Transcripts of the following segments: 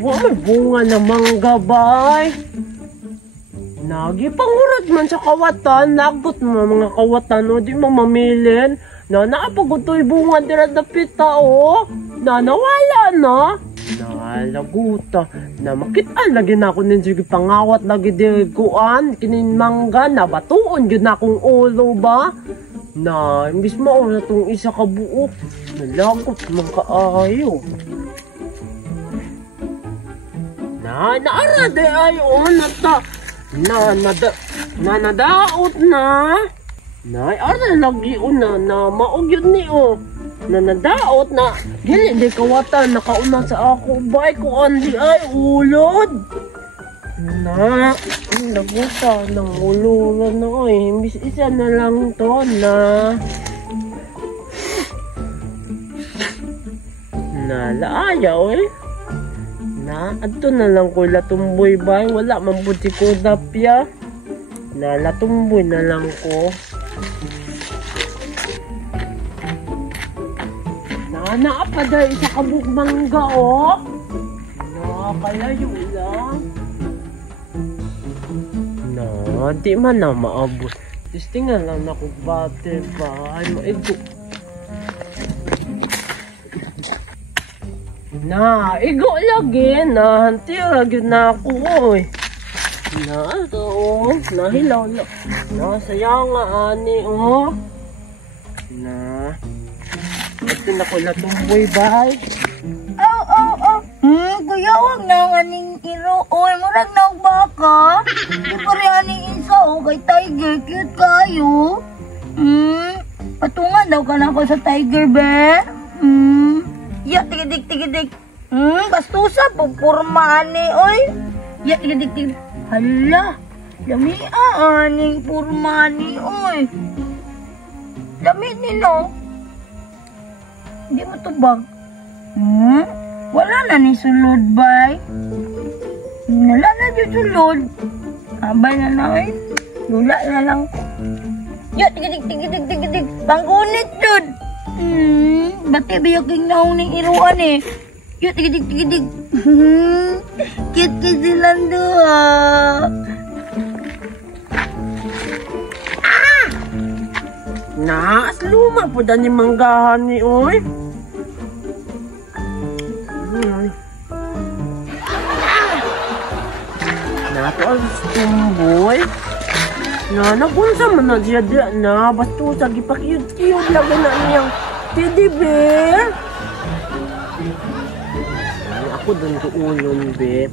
May bunga na mangga bay. Nagipangurat man sa kawatan, nagot mo mga kawatan o di mo mamilin. Na naapagutoy bunga dira dapit tao. Na nawala na. Nalaguta. Na makita lagi na ako ninyo pangawat lagi di kuan. Kinin mangga na batuon yun na akong ulo ba. Na imbis mo na itong isa ka buok. Nalagot man kaayo. Naara de ayo nadaot na. Ara lagi na maugyod ni o. Nadaot na dili di kawatan nakauna sa ako bay ko andi ay ulod. Naguta ng ululan na oy. Imbis isa na lang to na. Laaya oy. Adto na lang ko latumboy bay. Wala man po si Kodapya. Latumboy na lang ko. Naapaday sa kabukmangga o. Nakakalayo lang. Di man na maabot. Tingnan lang na kung bate ba. Ay maigo. Igo lagi na hanti lagi na ako oy. Nahilaw na. Sayang nga ani o. Ito na ko latumboy bay. Kuya wag na aning iro oy murag na og baka. Di pa rin aning isa o kay tiger cute kayo. Patungan daw ka na ako sa tiger be. Ya, tigidig. Bastusa, pupurma ani, oy. Ya, tigidig. Hala, lami aning purma ni, oy. Lami ni, no? Hindi mo tubag. Wala na ni sulod, bay. Wala na dyan sulod. Abay na na, oy. Lula na lang. Ya, tigidig. Tanggunit, dun. Bati biyaking naong ning iruan eh. Yun, tigidig. Cute silang dua. Luma po dyan yung manggahan ni oy. Nato ang tumboy. Nagunsa man na siya na. Basto sa gipakiyot-kiyot lagi na niyang teddy bear. Ako dun ko ulon, beb.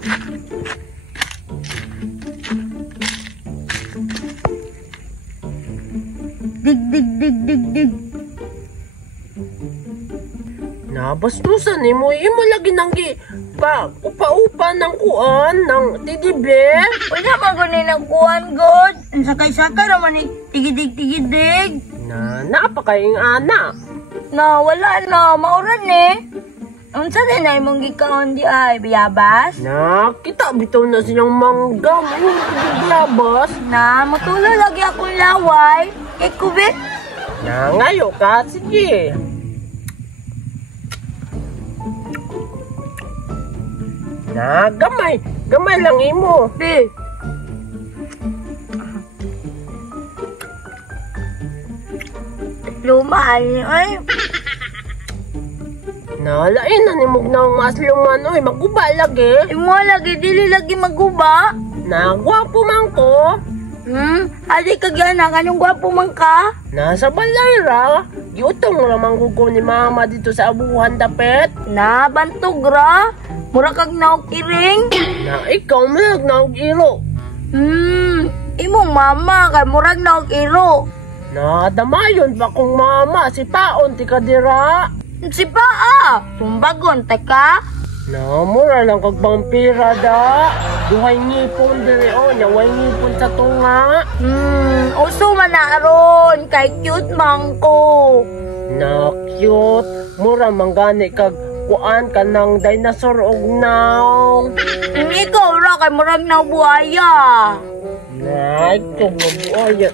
Dig. Nabastusan ni mo. Imo lagi nang upa-upa ng kuan ng teddy bear. Wala magunay ng kuan, God. Ang sakay-sakay naman ni tigidig. Napakaing ana. Wala na. Mauran eh. Unsa din na imong gikaon di ay biyabas? Kita bitaw na silang mangga. Biyabas. Matulo lagi akong laway. Kubit. Ngayo ka. Sige. Gamay lang imo. Lumaan ay. Lain na ni mugnaw mas luman oy, maguba lagi. Imo lagi dili lagi maguba. Gwapo man ko. Adi kagana kanong gwapo man ka? Nasa balay ra. Giutong ra manggugo ni mama dito sa abuhan dapet. Bantog ra. Mura kag naog iring. Ikaw man naog iro. Imong mama kay murag naog iro. Damayon pa kong mama si Paon ti kadira. Si Paa! Sumbagon, teka? Mura lang kag vampira da. Duhay ngipon diri o, nyaway ngipon sa tunga. Uso man na aron, kay cute man ko. Cute. Mura manggani kag kuan ka ng dinosaur og naong. Ikaw ra kay murag na buhaya. Ikaw nga buhaya.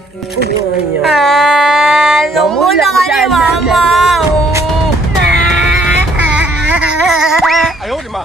Lunggo na ka ni mama. 哎呦我的妈！